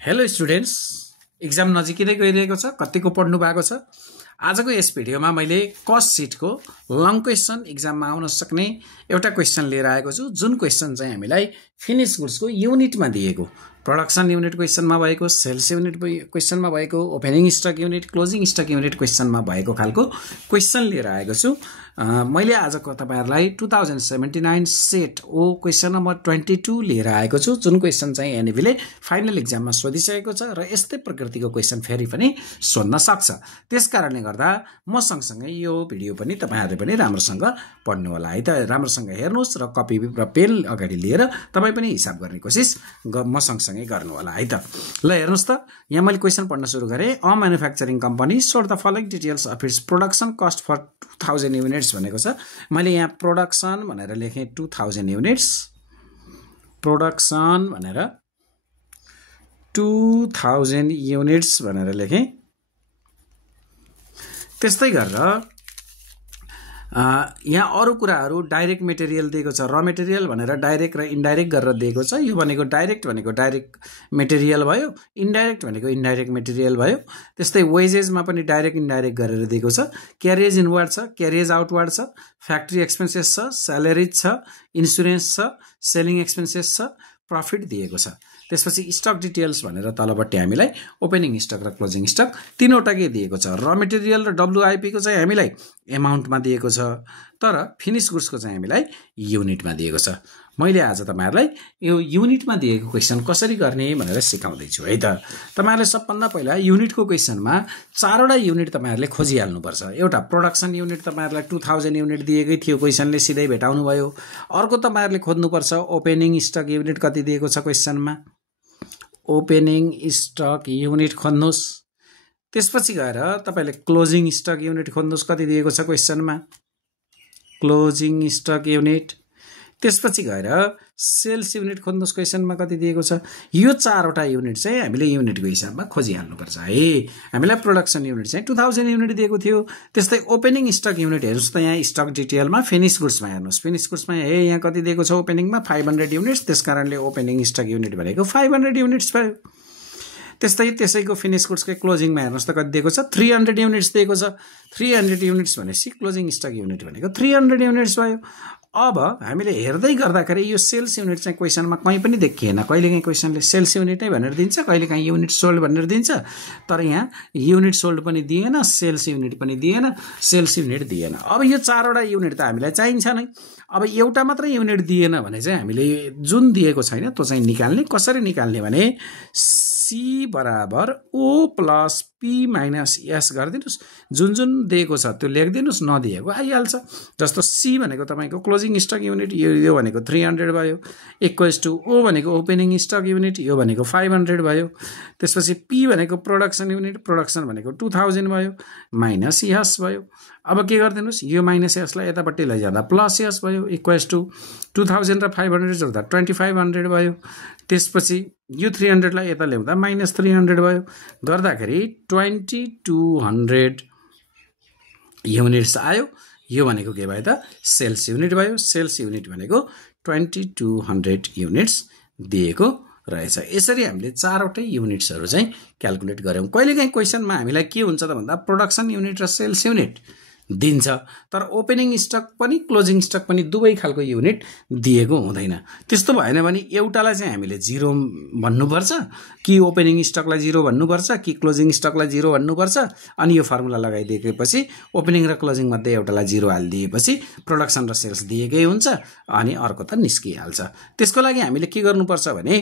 Hello students, exam नजिकै गइरहेको छ। कतिको पढ्नु भएको छ? आजको यस भिडियोमा मैले कस्ट सिटको लङ क्वेसन एक्जाममा आउन सक्ने एउटा क्वेसन लिएर आएको छु, जुन क्वेसन चाहिँ हामीलाई फिनिश गुड्सको युनिटमा दिएको, प्रोडक्सन युनिट क्वेसनमा भएको, सेल्स युनिट क्वेसनमा भएको, opening stock unit, closing stock unit क्वेसनमा भएको खालको क्वेसन लिएर आएको छु। मैले आजको तपाईहरुलाई 2079 सेट ओ क्वेसन नम्बर 22 लिएर आएको छु, जुन क्वेसन चाहिँ एनईबीले फाइनल एक्जाममा सोधिसकेको छ र यस्तै प्रकृतिको क्वेसन फेरि पनि सोध्न सक्छ। त्यसकारणले गर्दा म सँगसँगै यो भिडियो पनि तपाईहरुले पनि राम्रोसँग पढ्नु होला है त। राम्रोसँग हेर्नुस् र कपी र पेन अगाडि लिएर तपाई पनि हिसाब गर्ने कोसिस म सँगसँगै गर्नु होला है त। ल हेर्नुस् त, यहाँ मैले क्वेसन पढ्न सुरु गरे। A manufacturing company sold the following details of its production cost for 2000 units भनेको छ। मैले यहाँ प्रोडक्सन भनेर लेखेँ 2000 युनिट्स, प्रोडक्सन भनेर 2000 युनिट्स भनेर लेखेँ। त्यस्तै गरेर यहाँ अरु कुराहरु डाइरेक्ट मेटेरियल दिएको छ, र मेटेरियल भनेर डाइरेक्ट र इन्डाइरेक्ट गरेर दिएको छ। यो भनेको डाइरेक्ट भनेको डाइरेक्ट मेटेरियल भयो, इन्डाइरेक्ट भनेको इन्डाइरेक्ट मेटेरियल भयो। त्यस्तै वेजेसमा पनि डाइरेक्ट इन्डाइरेक्ट गरेर दिएको छ। क्यारेज इनवार्ड छ, क्यारेज आउटवार्ड छ, फ्याक्ट्री एक्सपेन्सेस छ, स्यालेरिज छ, इन्स्योरेन्स छ, सेलिङ एक्सपेन्सेस छ, प्रफिट दिएको छ। त्यसपछि स्टक डिटेल्स भनेर तलपट्टि हामीलाई ओपनिङ स्टक र क्लोजिङ स्टक तीनवटाकै दिएको छ। र मेटेरियल र डब्ल्युआइपी को चाहिँ हामीलाई एमाउन्टमा दिएको छ, तर फिनिश गुड्सको चाहिँ हामीलाई युनिटमा दिएको छ। मैले आज तपाईहरुलाई यो युनिटमा दिएको क्वेसन कसरी गर्ने भनेर सिकाउँदै छु है त। तपाईहरुले सबभन्दा पहिला युनिटको क्वेसनमा चारवटा युनिट तपाईहरुले खोजिहाल्नु पर्छ। एउटा प्रोडक्सन युनिट तपाईहरुलाई 2000 युनिट दिएकै थियो, क्वेसनले सिधै भेटाउनु भयो। अर्को तपाईहरुले खोज्नु पर्छ ओपनिङ स्टक युनिट कति दिएको छ क्वेसनमा, ओपनिङ स्टक युनिट खोज्नुस्। त्यसपछि गएर तपाईले क्लोजिङ स्टक युनिट खोज्नुस्, कति दिएको छ क्वेसनमा, क्लोजिङ स्टक युनिट। त्यसपछि गएर सेल्स युनिट खोज्नुस्, क्वेसनमा कति दिएको छ। यो चारवटा युनिट चाहिँ हामीले युनिटको हिसाबमा खोजिहाल्नु पर्छ है। हामीलाई प्रोडक्सन युनिट चाहिँ 2000 युनिट दिएको थियो। त्यस्तै ओपनिङ स्टक युनिट हेर्नुस् त, यहाँ स्टक डिटेलमा फिनिश गुड्समा हेर्नुस्, फिनिश गुड्समा यहाँ कति दिएको छ ओपनिङमा 500 युनिट्स। त्यसकारणले ओपनिङ स्टक युनिट भनेको 500 युनिट्स भयो। त्यस्तै त्यसैको फिनिश गुड्सकै क्लोजिङमा हेर्नुस् त कति दिएको छ, 300 युनिट्स दिएको छ। 300 युनिट्स भनेपछि क्लोजिङ स्टक युनिट भनेको 300 युनिट्स भयो। अब हामीले हेर्दै गर्दाखेरि यो सेल्स युनिट चाहिँ क्वेसनमा कहीँ पनि देखिएन। कहिलेकाहीँ क्वेसनले सेल्स युनिट नै भनेर दिन्छ, कहिलेकाहीँ युनिट सोल्ड भनेर दिन्छ, तर यहाँ युनिट सोल्ड पनि दिएन, सेल्स युनिट पनि दिएन, सेल्स युनिट दिएन। अब यो चारवटा युनिट त हामीलाई चाहिन्छ नै। अब एउटा मात्र युनिट दिएन भने चाहिँ हामीले जुन दिएको छैन त्यो चाहिँ निकाल्ने। कसरी निकाल्ने भने सी बराबर O plus P minus S गरिदिनुस्। जुन जुन दिएको छ त्यो लेखिदिनुस्, नदिएको आइहाल्छ। जस्तो सी भनेको तपाईको क्लोजिङ स्टक युनिट, यो भनेको 300 भयो, इक्वल्स टु ओ भनेको ओपनिङ स्टक युनिट, यो भनेको 500 भयो। त्यसपछि पी भनेको प्रोडक्सन युनिट, प्रोडक्सन भनेको 2000 भयो, माइनस एस भयो। अब के गरिदिनुस्, यो माइनस एसलाई यतापट्टि लैजाँदा प्लस एस भयो, इक्वल्स टु 2000 र 500 जोड्दा 2500 भयो। त्यसपछि यो 300 लाई यता ल्याउँदा माइनस 300 भयो, गर्दाखेरि 2200 युनिट्स आयो। यो भनेको के भयो त, सेल्स युनिट भयो। सेल्स युनिट भनेको 2200 युनिट्स दिएको रहेछ। यसरी हामीले चारवटै युनिट्सहरु चाहिँ क्याल्कुलेट गर्यौं। कहिलेकाहीँ क्वेसनमा हामीलाई के हुन्छ त भन्दा प्रोडक्सन युनिट र सेल्स युनिट दिन्छ, तर ओपनिङ स्टक पनि क्लोजिङ स्टक पनि दुवै खालको युनिट दिएको हुँदैन। त्यस्तो भएन भने एउटालाई चाहिँ हामीले 0 भन्नुपर्छ, कि ओपनिङ स्टकलाई 0 भन्नुपर्छ, कि क्लोजिङ स्टकलाई 0 भन्नुपर्छ। अनि यो फर्मुला लगाइदिएपछि ओपनिङ र क्लोजिङ मध्ये एउटालाई 0 हालिदिएपछि प्रोडक्सन र सेल्स दिएकै हुन्छ, अनि अर्को त निस्किहाल्छ। त्यसको लागि हामीले के गर्नुपर्छ भने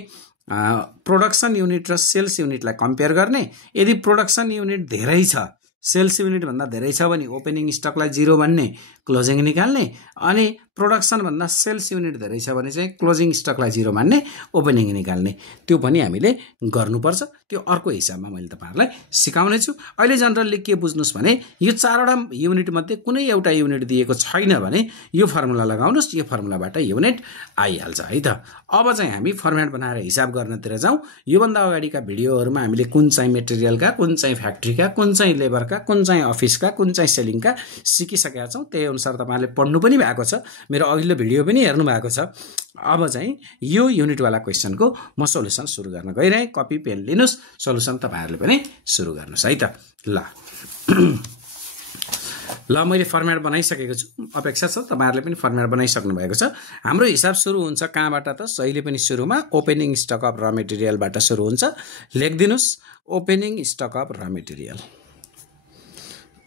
प्रोडक्सन युनिट र सेल्स युनिटलाई कम्पेयर गर्ने। यदि प्रोडक्सन युनिट धेरै छ, सेल्स युनिट भन्दा धेरै छ भने ओपनिङ स्टकलाई 0 भन्ने, क्लोजिङ निकाल्ने। अनि प्रोडक्सन भन्दा सेल्स युनिट धेरै छ भने चाहिँ क्लोजिङ स्टकलाई 0 मान्ने, ओपनिङ निकाल्ने। त्यो पनि हामीले गर्नुपर्छ। त्यो अर्को हिसाबमा मैले तपाईहरुलाई सिकाउने छु। अहिले जनरली के बुझ्नुस् भने यो चारवटा युनिट मध्ये कुनै एउटा युनिट दिएको छैन भने यो फर्मुला लगाउनुस्, यो फर्मुलाबाट युनिट आइहाल्छ है त। अब चाहिँ हामी फर्मेट बनाएर हिसाब गर्नतिर जाउँ। यो भन्दा अगाडिका भिडियोहरुमा हामीले कुन चाहिँ मेटेरियलका, कुन चाहिँ फ्याक्ट्रीका, कुन चाहिँ लेबरका, कुन चाहिँ अफिसका, कुन चाहिँ सेलिङका सिकिसकेका छौं। त्यही अनुसार तपाईहरुले पढ्नु पनि भएको छ। मेरो अघिल्लो भिडियो पनि हेर्नु भएको छ। अब चाहिँ यो युनिटवाला क्वेसनको म सोलुसन सुरु गर्न गइरहेँ। कपी पेन लिनुस्, सोलुसन तपाईहरुले पनि सुरु गर्नुस् है त। ल मैले फर्म्याट बनाइसकेको छु, अपेक्षा छ तपाईहरुले पनि फर्म्याट बनाइसक्नु भएको छ। हाम्रो हिसाब सुरु हुन्छ कहाँबाट त? जहिले पनि सुरुमा ओपनिङ स्टक अफ र मेटेरियलबाट सुरु हुन्छ। लेखिदिनुस् ओपनिङ स्टक अफ र मेटेरियल।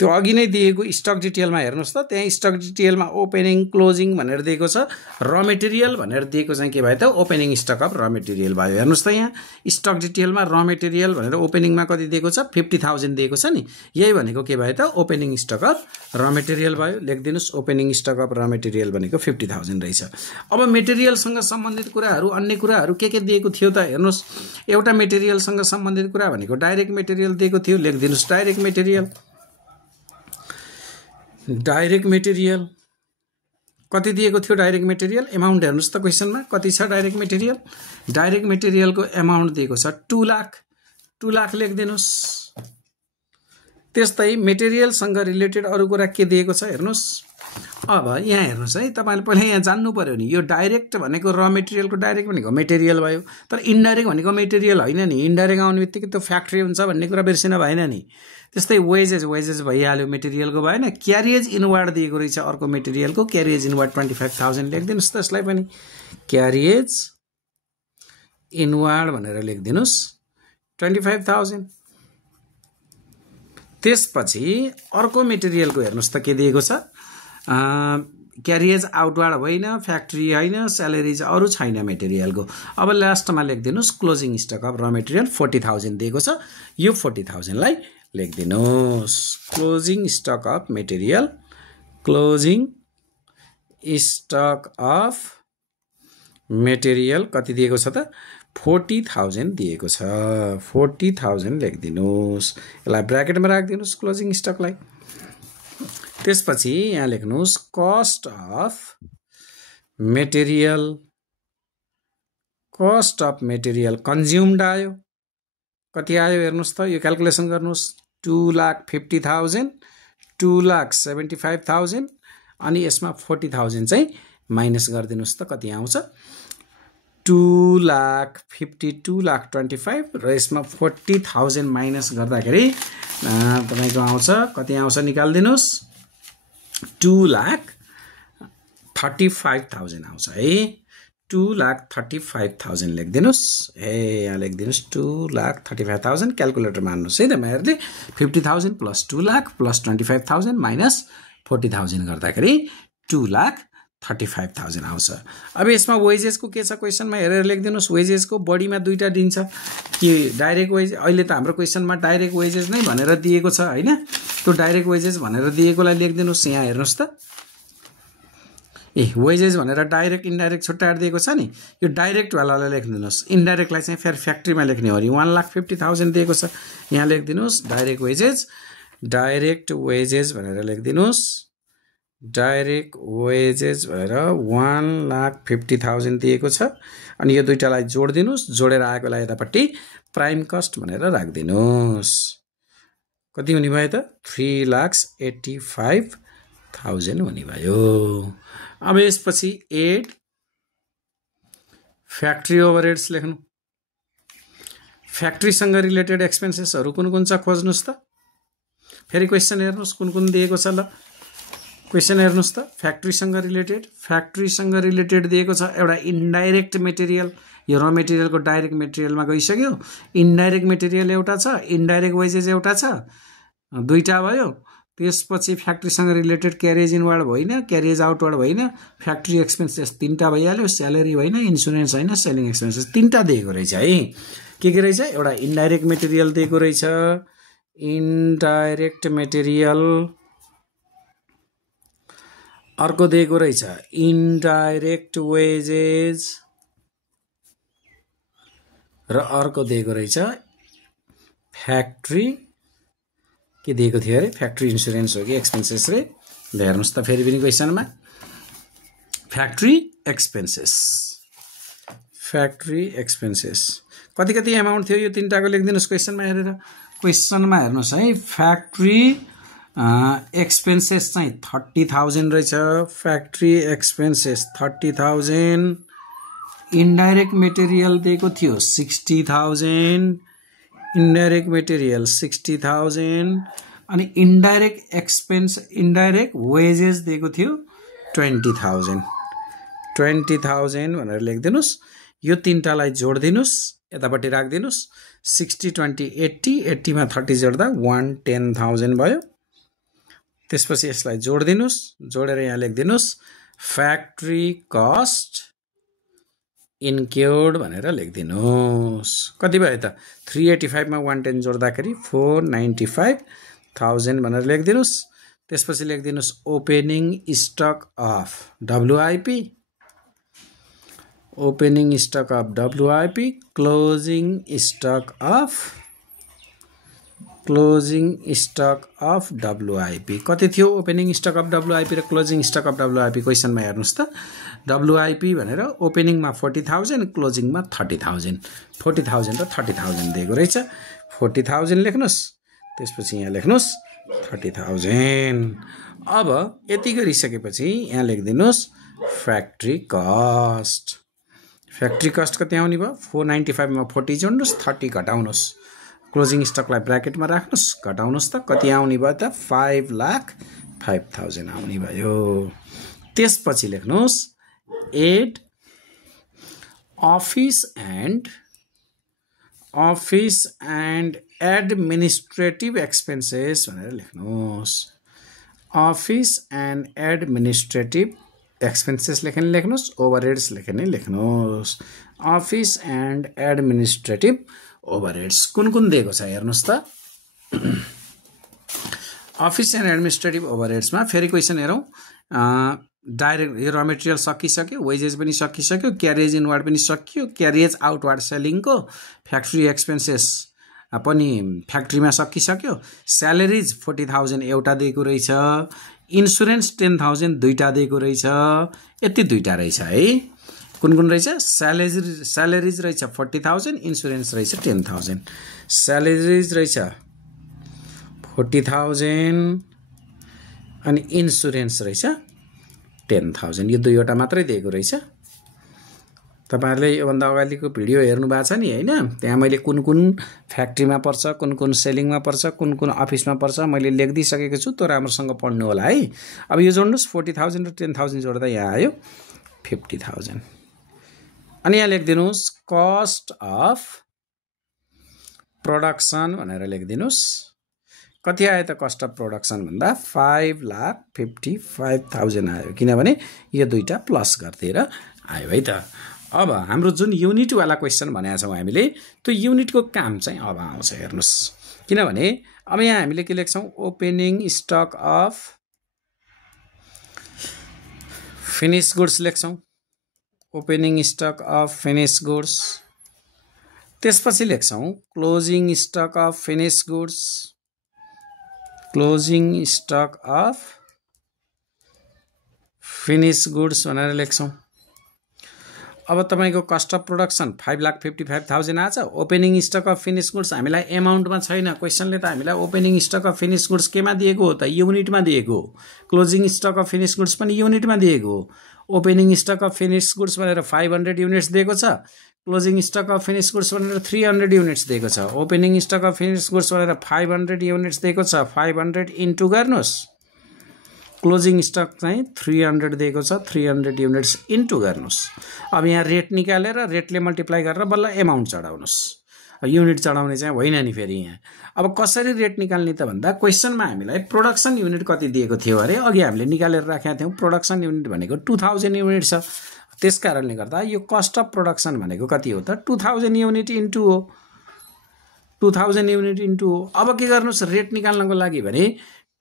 त्यो अघि नै दिएको स्टक डिटेलमा हेर्नुस् त, त्यहाँ स्टक डिटेलमा ओपनिङ क्लोजिङ भनेर दिएको छ। र मेटेरियल भनेर दिएको चाहिँ के भयो त? ओपनिङ स्टक अफ र मेटेरियल भयो। हेर्नुस् त यहाँ स्टक डिटेलमा र मेटेरियल भनेर ओपनिङमा कति दिएको छ? 50,000 दिएको छ नि। यही भनेको के भयो त? ओपनिङ स्टक अफ र मेटेरियल भयो। लेखिदिनुस् ओपनिङ स्टक अफ र मेटेरियल भनेको 50,000 रहेछ। अब मेटेरियलसँग सम्बन्धित कुराहरू अन्य कुराहरू के दिएको थियो त? हेर्नुस् एउटा मेटेरियलसँग सम्बन्धित कुरा भनेको डाइरेक्ट मेटेरियल दिएको थियो। लेखिदिनुस् डाइरेक्ट मेटेरियल। डाइरेक्ट मेटेरियल कति दिएको थियो? डाइरेक्ट मेटेरियल एमाउन्ट हेर्नुस् त क्वेसनमा कति छ डाइरेक्ट मेटेरियल? डाइरेक्ट मेटेरियलको एमाउन्ट दिएको छ 2 लाख। 2 लाख लेखिदिनुस्। त्यस्तै मेटेरियलसँग रिलेटेड अरु कुरा के दिएको छ हेर्नुस्। अब यहाँ हेर्नुस् है, तपाईले पहिला यहाँ जान्नु पर्यो नि, यो डाइरेक्ट भनेको र मेटेरियलको डाइरेक्ट भनेको मेटेरियल भयो, तर इन्डाइरेक्ट भनेको मेटेरियल हैन नि। इन्डाइरेक्ट आउने बित्तिकै त्यो फ्याक्ट्री हुन्छ भन्ने कुरा बिर्सिन भएन नि। त्यस्तै वेजेस भइहाल्यो, मेटेरियलको भएन। क्यारिएज इनवार्ड दिएको रहेछ अर्को मेटेरियलको, क्यारिएज इनवार्ड 25,000 लेखिदिनुस् त यसलाई पनि। क्यारिएज इनवार्ड भनेर लेखिदिनुस् 25,000। त्यसपछि अर्को मेटेरियलको हेर्नुस् त के दिएको छ? क्यारिएज आउटवार्ड होइन, फ्याक्ट्री होइन, स्यालेरिज अरु छैन मेटेरियलको। अब लास्टमा लेखिदिनुस् क्लोजिङ स्टक अफ र मेटेरियल 40,000 दिएको छ। यो 40,000 लाई लेखिदिनुस्। Closing stock of material, closing stock of material कति दिएको छ त? 40,000 दिएको छ। 40,000 लेखिदिनुस्। यसलाई ब्र्याकेटमा राखिदिनुस् क्लोजिङ स्टकलाई। त्यसपछि यहाँ लेख्नुस् cost of material. Cost of material consumed आयो, कति आयो हेर्नुस् त? यो क्याल्कुलेसन गर्नुस्। 2,50,000, 2,75,000 अनि यसमा 40,000 चाहिँ माइनस गरिदिनुस् त कति आउँछ? 2,50,000, 2,25,000 र यसमा 40,000 माइनस गर्दाखेरि तपाईको आउँछ कति आउँछ निकाल्दिनुस्? 2,35,000 आउँछ है। 2,35,000 लेखिदिनुस्। यहाँ लेखिदिनुस् 2,35,000। क्याल्कुलेटर मान्नुस् है तपाईहरुले। 50,000 प्लस 2,00,000 प्लस 25,000 माइनस 40,000 गर्दाखेरि 2,35,000 आउँछ। अब यसमा वेजेसको के छ क्वेसनमा हेरेर लेखिदिनुस्। वेजेसको बढीमा दुईटा दिन्छ कि डाइरेक्ट वेज। अहिले त हाम्रो क्वेसनमा डाइरेक्ट वेजेस नै भनेर दिएको छ हैन? त्यो डाइरेक्ट वेजेस भनेर दिएकोलाई लेखिदिनुस्। यहाँ हेर्नुस् त, वेजेस भनेर डाइरेक्ट इन्डाइरेक्ट छुट्याएर दिएको छ नि। यो डाइरेक्ट वालालाई लेखिदिनुस्। इन्डाइरेक्टलाई चाहिँ फेरि फ्याक्ट्रीमा लेख्ने हो नि। 1,50,000 दिएको छ। यहाँ लेखिदिनुस् डाइरेक्ट वेजेस। डाइरेक्ट वेजेस भनेर लेखिदिनुस्। डाइरेक्ट वेजेस भनेर 1,50,000 दिएको छ। अनि यो दुईटालाई जोड्दिनुस्। जोडेर आएकोलाई यतापट्टि प्राइम कस्ट भनेर राख्दिनुस्। कति हुने भयो त? 3,85,000 हुने भयो। अब यसपछि एड फ्याक्ट्री ओभरहेड्स लेख्नु। फ्याक्ट्रीसँग रिलेटेड एक्सपेन्सेसहरु कुन कुन छ खोज्नुस् त। फेरि क्वेशन हेर्नुस् कुन कुन दिएको छ। ल क्वेशन हेर्नुस् त। फ्याक्ट्रीसँग रिलेटेड दिएको छ एउटा इन्डाइरेक्ट मेटेरियल। यो र मेटेरियलको डाइरेक्ट मेटेरियलमा गइसक्यो। इन्डाइरेक्ट मेटेरियल एउटा छ, इन्डाइरेक्ट वेजेस एउटा छ, दुईटा भयो। त्यसपछि फ्याक्ट्रीसँग रिलेटेड क्यारिज इनवार्ड होइन, क्यारिज आउटवार्ड होइन, फ्याक्ट्री एक्सपेन्सेस तीनटा भइहाल्यो। स्यालेरी होइन, इन्स्योरेन्स होइन, सेलिङ एक्सपेन्सेस तीनटा दिएको रहेछ है। के रहेछ? एउटा इन्डाइरेक्ट मेटेरियल दिएको रहेछ, इन्डाइरेक्ट मेटेरियल। अर्को दिएको रहेछ इन्डाइरेक्ट वेजेस र अर्को दिएको रहेछ फ्याक्ट्री के दिएको थियो अरे? फ्याक्ट्री इन्स्योरेन्स हो कि एक्सपेन्सेस रे? हेर्नुस् त फेरि पनि क्वेसनमा फ्याक्ट्री एक्सपेन्सेस। फ्याक्ट्री एक्सपेन्सेस कति एमाउन्ट थियो? यो तीनटाको लेखिदिनुस् क्वेसनमा हेरेर। क्वेसनमा हेर्नुस् है। फ्याक्ट्री एक्सपेन्सेस चाहिँ 30,000 रहेछ फ्याक्ट्री एक्सपेन्सेस 30,000 इन्डाइरेक्ट मेटेरियल दिएको थियो 60,000 इन्डाइरेक्ट मेटेरियल 60,000 अनि इन्डाइरेक्ट एक्सपेन्स इन्डाइरेक्ट वेजेस दिएको थियो 20,000 भनेर लेखिदिनुस् यो तीनटालाई जोड्दिनुस् यतापट्टि राख्दिनुस् 60 20 80 80 मा 30 जोड्दा 110,000 भयो त्यसपछि यसलाई जोड्दिनुस् जोडेर यहाँ लेखिदिनुस् फ्याक्ट्री कस्ट इन्क्युर्ड भनेर लेखिदिनुस् कति भयो त 385 मा 110 जोड्दाखेरि 495,000 भनेर लेखिदिनुस् त्यसपछि लेखिदिनुस् opening stock of WIP opening stock of WIP closing stock of WIP कति थियो ओपनिङ स्टक अफ WIP र क्लोजिङ स्टक अफ WIP क्वेशनमा हेर्नुस् त WIP भनेर ओपनिङमा 40,000 क्लोजिङमा 30,000 40,000 र 30,000 दिएको रहेछ 40,000 लेख्नुस् त्यसपछि यहाँ लेख्नुस् 30,000 अब यति गरिसकेपछि यहाँ लेखिदिनुस् फ्याक्ट्री कस्ट कति आउने भयो 495 मा 40 जोड्नुस् 30 घटाउनुस् क्लोजिङ स्टकलाई ब्र्याकेटमा राख्नुस् घटाउनुस् त कति आउने भयो त 5,05,000 आउने भयो त्यसपछि लेख्नुस् add office and administrative expenses भनेर लेख्नुस् अफिस एन्ड एडमिनिस्ट्रेटिभ एक्सपेन्सेस लेखेर लेख्नुस् ओभरहेड्स लेखेर लेख्नुस् अफिस एन्ड एडमिनिस्ट्रेटिभ ओभरहेड्स कुन दिएको छ हेर्नुस् त अफिस एन्ड एडमिनिस्ट्रेटिभ ओभरहेड्समा फेरि क्वेसन हेरौँ डाइरेक्ट यो र मेटेरियल सकिसक्यो वेजेस पनि सकिसक्यो क्यारेज इनवार्ड पनि सकियो क्यारेज आउटवार्ड सेलिङको फ्याक्ट्री एक्सपेन्सेस पनि फ्याक्ट्रीमा सकिसक्यो स्यालेरिज 40,000 एउटा दिएको रहेछ इन्सुरेन्स 10,000 दुईटा दिएको रहेछ यति दुईटा रहेछ है कुन रहेछ स्यालेरिज रहेछ 40,000 इन्सुरेन्स रहेछ 10,000 स्यालेरिज रहेछ 40,000 अनि इन्सुरेन्स रहेछ 10,000 यो दुईवटा मात्रै दिएको रहेछ तपाईहरुले योभन्दा अगाडिको भिडियो हेर्नु भएको छ नि हैन त्यहाँ मैले कुन फ्याक्ट्रीमा पर्छ कुन सेलिङमा पर्छ कुन अफिसमा पर्छ मैले लेखिदिसकेको छु त्यो राम्रोसँग पढ्नु होला है अब यो जोड्नुस् 40,000 र 10,000 जोड्दा यहाँ आयो 50,000 अनि यहाँ लेखिदिनुस् कस्ट अफ प्रोडक्सन भनेर लेखिदिनुस् कति आयो त कस्ट अफ प्रोडक्सन भन्दा 5,55,000 आयो किनभने यो दुईटा प्लस गर्दिएर आयो है त अब हाम्रो जुन युनिट वाला क्वेशन भनेका छौं हामीले त्यो युनिटको काम चाहिँ अब आउँछ हेर्नुस् किनभने अब यहाँ हामीले के लेख्छौं opening stock of finish goods लेख्छौं opening stock of finish goods त्यसपछि लेख्छौं closing stock of finish goods closing stock of finish goods भनेर लेख्छौं अब तपाईको कस्ट अफ प्रोडक्सन 5,55,000 आछ opening stock of finish goods हामीलाई अमाउन्टमा छैन क्वेशनले त हामीलाई opening stock of finish goods केमा दिएको हो त युनिटमा दिएको हो closing stock of finish goods पनि युनिटमा दिएको हो opening stock of finish goods भनेर 500 युनिट्स दिएको छ closing stock of finish goods भनेर 300 युनिट्स दिएको छ opening stock of finish goods भनेर 500 युनिट्स दिएको छ 500 इन्टु गर्नुस् क्लोजिङ स्टक चाहिँ 300 दिएको छ 300 युनिट्स इन्टु गर्नुस् अब यहाँ रेट निकालेर रेटले मल्टिप्लाई गरेर बल्ल अमाउन्ट चढाउनुस् युनिट चढाउने चाहिँ होइन नि फेरि यहाँ अब कसरी रेट निकाल्ने त भन्दा क्वेशनमा हामीलाई प्रोडक्सन युनिट कति दिएको थियो अरे अघि हामीले निकालेर राखेका थियौं प्रोडक्सन युनिट भनेको 2000 युनिट छ त्यसकारणले गर्दा यो कस्ट अफ प्रोडक्सन भनेको कति हो त 2000 युनिट इन्टु हो 2000 युनिट इन्टु हो अब के गर्नुस् रेट निकाल्नको लागि भने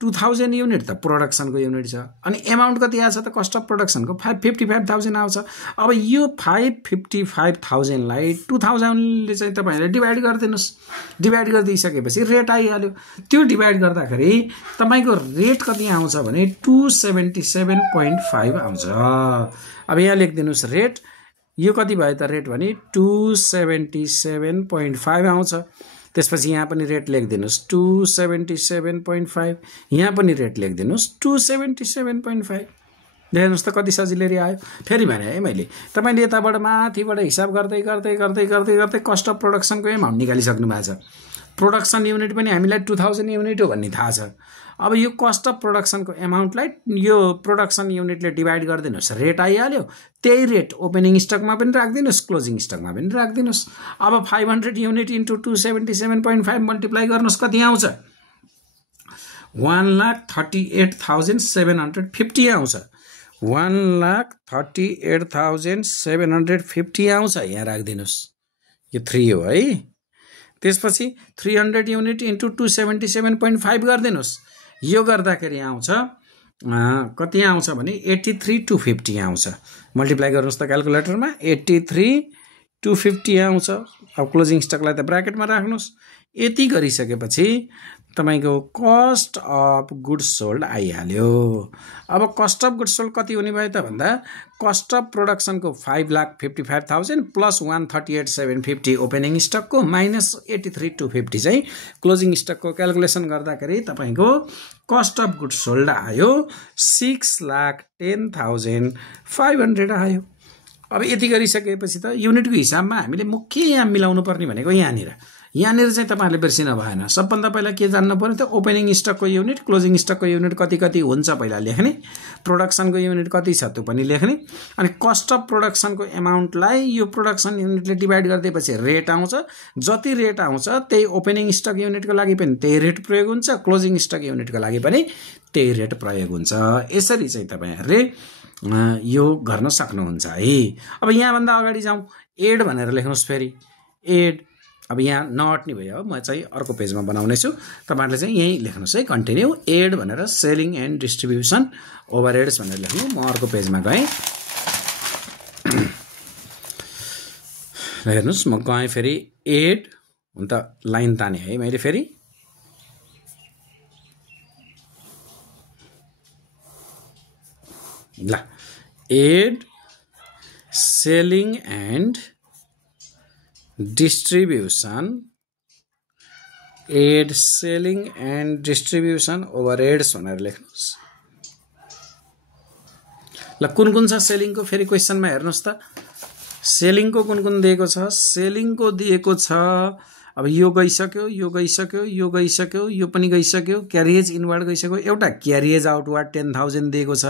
2000 युनिट त प्रोडक्सनको युनिट छ अनि अमाउन्ट कति आछ त कस्ट अफ प्रोडक्सनको 555,000 आउँछ अब यो 555,000 लाई 2000 ले चाहिँ तपाईहरुले डिभाइड गरिदिनुस् डिभाइड गरिदिसकेपछि रेट आइहाल्यो त्यो डिभाइड गर्दाखेरि तपाईको रेट कति आउँछ भने 277.5 आउँछ अब यहाँ लेखिदिनुस् रेट यो कति भयो त रेट भने 277.5 आउँछ त्यसपछि यहाँ पनि रेट लेखिदिनुस् 277.5 यहाँ पनि रेट लेखिदिनुस् 277.5 हेर्नुस् त कति सजिलै आयो फेरि भने है मैले तपाईले यताबाट माथिबाट हिसाब गर्दै गर्दै गर्दै गर्दै गर्दै कस्ट अफ प्रोडक्सनको एमाउन्ट निकालिसक्नु भएको छ प्रोडक्सन युनिट पनि हामीलाई 2000 युनिट हो भन्ने थाहा छ अब यो कस्ट अफ प्रोडक्सनको एमाउन्टलाई यो प्रोडक्सन युनिटले डिभाइड गरिदिनुस् रेट आइहाल्यो त्यही रेट ओपनिङ स्टकमा पनि राख्दिनुस् क्लोजिङ स्टकमा पनि राख्दिनुस् अब 500 युनिट इन्टु 277.5 मल्टिप्लाई गर्नुस् कति आउँछ 1,38,750 आउँछ 1,38,750 आउँछ यहाँ राख्दिनुस् यो 3 हो है त्यसपछि 300 युनिट इन्टु 277.5 गरिदिनुस् यो गर्दाखेरि आउँछ कति आउँछ भने 83,250 आउँछ मल्टिप्लाई गर्नुस् त क्याल्कुलेटरमा 83,250 आउँछ अब क्लोजिङ स्टकलाई त ब्र्याकेटमा राख्नुस् यति गरिसकेपछि तपाईको कस्ट अफ गुड्स सोल्ड आइहाल्यो अब कस्ट अफ गुड्स सोल्ड कति हुने भयो त भन्दा कस्ट अफ प्रोडक्सनको 5,55,000 प्लस 138,750 ओपनिङ स्टकको माइनस 83,250 चाहिँ क्लोजिङ स्टकको क्याल्कुलेसन गर्दाखेरि तपाईको कस्ट अफ गुड्स सोल्ड आयो 6,10,500 आयो अब यति गरिसकेपछि त युनिटको हिसाबमा हामीले मुख्य यहाँ मिलाउनु पर्ने भनेको यहाँनिर चाहिँ तपाईहरुले बिर्सिन भएन सबभन्दा पहिला के जान्नु पर्यो त ओपनिङ स्टकको युनिट क्लोजिङ स्टकको युनिट कति कति हुन्छ पहिला लेख्ने प्रोडक्सनको युनिट कति छ त्यो पनि लेख्ने अनि कस्ट अफ प्रोडक्सनको एमाउन्टलाई यो प्रोडक्सन युनिटले डिभाइड गर्दिएपछि रेट आउँछ जति रेट आउँछ त्यही ओपनिङ स्टक युनिटको लागि पनि त्यही रेट प्रयोग हुन्छ क्लोजिङ स्टक युनिटको लागि पनि त्यही रेट प्रयोग हुन्छ यसरी चाहिँ तपाईहरुले यो गर्न सक्नुहुन्छ है अब यहाँ भन्दा अगाडि जाउँ एड भनेर लेख्नुस् फेरि एड अब यहाँ नअट्ने भयो म चाहिँ अर्को पेजमा बनाउने छु तपाईहरुले चाहिँ यही लेख्नुस् है कन्टिन्यू एड भनेर सेलिङ एन्ड डिस्ट्रिब्युसन ओभरहेड्स भनेर लेख्नु म अर्को पेजमा गएँ हेर्नुस् म गएँ फेरि एड हुन त लाइन ताने है मैले फेरि ल add selling and distribution aid selling and distribution overheads भनेर लेख्नुस् ल कुन कुन छ सेलिङ को फेरि क्वेशनमा हेर्नुस् त सेलिङ को कुन कुन दिएको छ सेलिङ को दिएको छ अब यो गइसक्यो यो गइसक्यो यो गइसक्यो यो पनि गइसक्यो क्यारिएज इनवर्ड गइसक्यो एउटा क्यारिएज आउटवर्ड 10,000 दिएको छ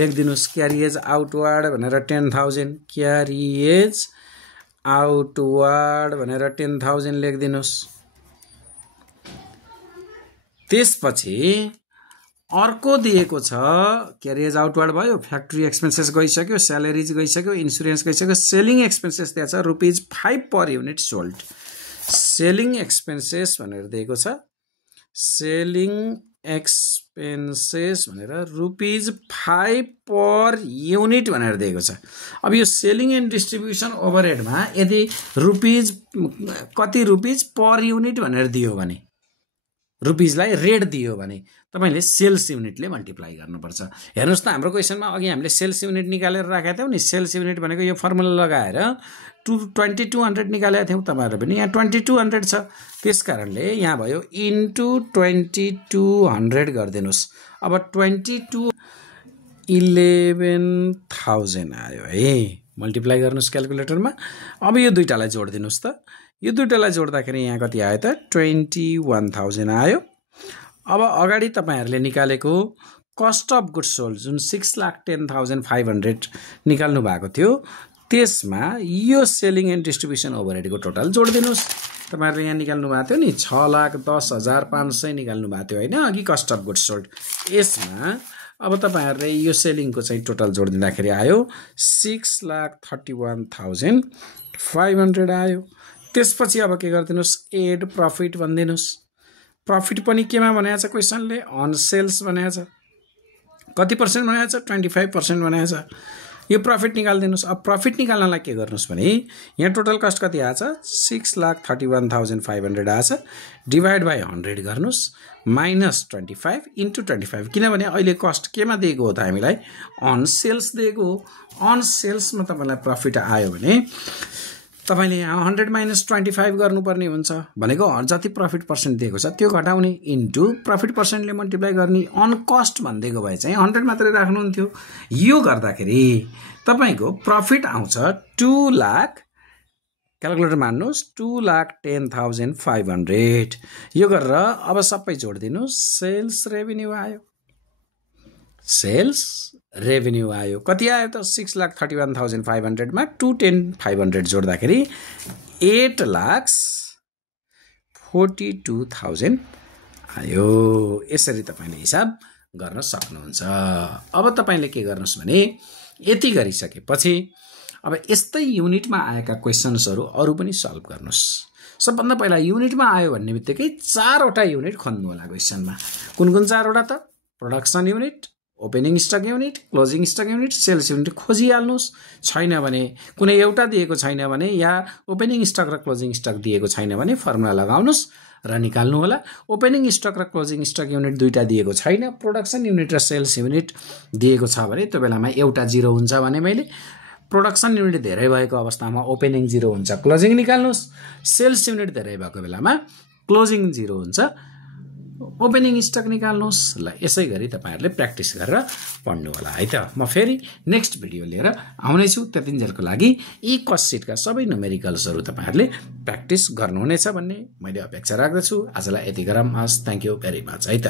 लेख्दिनुस् क्यारिएज आउटवर्ड भनेर 10,000 क्यारिएज आउटवर्ड भनेर 10,000 लेखिदिनुस् त्यसपछि अर्को दिएको छ क्यारिएज आउटवर्ड भयो फ्याक्ट्री एक्सपेन्सेस गइसक्यो स्यालेरीज गइसक्यो इन्स्योरेन्स गइसक्यो सेलिङ एक्सपेन्सेस त्यहाँ छ ₹5 per unit sold selling expenses भनेर दिएको छ सेलिङ एक्सपेन्सेस भनेर ₹5 पर युनिट भनेर दिएको छ अब यो सेलिङ एन्ड डिस्ट्रिब्युसन ओभरहेडमा यदि कति रुपीज पर युनिट भनेर दियो भने रुपीजलाई रेट दियो भने तपाईले सेल्स युनिटले मल्टिप्लाई गर्नुपर्छ हेर्नुस् त हाम्रो क्वेशनमा अघि हामीले सेल्स युनिट निकालेर राखेका थियौ नि सेल्स युनिट भनेको यो फर्मुला लगाएर 2200 निकालेका थियौ तपाईहरुले पनि यहाँ 2200 छ त्यसकारणले यहाँ भयो इन्टु 2200 गर्दिनुस् अब 11,000 आयो है मल्टिप्लाई गर्नुस् क्याल्कुलेटरमा अब यो दुईटालाई जोड्दिनुस् त यो दुईटालाई जोड्दाखेरि यहाँ कति आयो त 21,000 आयो अब अगाडि तपाईहरुले निकालेको कस्ट अफ गुड्स सोल्ड जुन 6,10,500 निकाल्नु भएको थियो त्यसमा यो सेलिङ एन्ड डिस्ट्रिब्युसन ओभरहेडको टोटल जोड्दिनुस् तपाईहरुले यहाँ निकाल्नु भएको थियो नि 6,10,500 निकाल्नु भएको थियो हैन अघि कस्ट अफ गुड्स सोल्ड यसमा अब तपाईहरुले यो सेलिङको चाहिँ टोटल जोड्दिँदाखेरि आयो 6,31,500 आयो त्यसपछि अब के गर्दिनुस् एड प्रॉफिट भन्दिनुस् प्रॉफिट पनि केमा भनेको छ क्वेशनले अन सेल्स भनेको छ कति पर्सेन्ट भनेको छ 25% भनेको छ यो प्रॉफिट निकाल्दिनुस् अब प्रॉफिट निकाल्नलाई के गर्नुस् भने यहाँ टोटल कस्ट कति आछ 6,31,500 आछ डिवाइड बाइ 100 गर्नुस् माइनस 25 इन्टु 25 किनभने अहिले कस्ट केमा दिएको हो त हामीलाई अन सेल्स दिएको हो अन सेल्समा तपाईलाई प्रॉफिट आयो भने तपाईले 100 - 25 गर्नुपर्ने हुन्छ भनेको जति प्रफिट पर्सेन्ट दिएको छ त्यो घटाउने इन्टु प्रफिट पर्सेन्टले मल्टिप्लाई गर्ने अन कस्ट भन्दिएको भए चाहिँ 100 मात्रै राख्नुहुन्थ्यो। यो गर्दाखेरि तपाईको प्रफिट आउँछ 2 लाख, क्याल्कुलेटर मान्नुहोस् 2,10,500। यो गरेर अब सबै जोड्दिनु, सेल्स रेभिन्यू आयो। सेल्स रेभिन्यू आयो कति आयो त 6,31,500 मा 210,500 जोड्दाखेरि 8,42,000 आयो। यसरी तपाईले हिसाब गर्न सक्नुहुन्छ। अब तपाईले के गर्नुस् भने यति गरिसकेपछि अब यस्तै युनिटमा आएका क्वेशन्सहरु अरु पनि सल्भ गर्नुस्। सबभन्दा पहिला युनिटमा आयो भन्ने बित्तिकै 4 वटा युनिट खोज्नु होला क्वेशनमा। कुन 4 वटा त? Production unit, opening stock unit, closing stock unit, sales unit खोजिहाल्नुस्। छैन भने कुनै एउटा दिएको छैन भने या ओपनिङ स्टक र क्लोजिङ स्टक दिएको छैन भने फर्मुला लगाउनुस् र निकाल्नु होला। ओपनिङ स्टक र क्लोजिङ स्टक युनिट दुईटा दिएको छैन, प्रोडक्सन युनिट र सेल्स युनिट दिएको छ भने त्यो बेलामा एउटा 0 हुन्छ भने मैले प्रोडक्सन युनिट धेरै भएको अवस्थामा ओपनिङ 0 हुन्छ, क्लोजिङ निकाल्नुस्। सेल्स युनिट धेरै भएको बेलामा क्लोजिङ 0 हुन्छ, ओपनिङ स्टक निकाल्नुस्। ल यसै गरी तपाईहरुले प्र्याक्टिस गरेर पढ्नु होला है त। म फेरि नेक्स्ट भिडियो लिएर आउने छु। त्यतिन्जेलको लागि यी कस्ट सिटका सबै न्युमेरिकल्सहरु तपाईहरुले प्र्याक्टिस गर्नुहुनेछ भन्ने मैले अपेक्षा राख्दछु। आजलाई यति गरौँ। थ्यांक यू भेरी मच है त।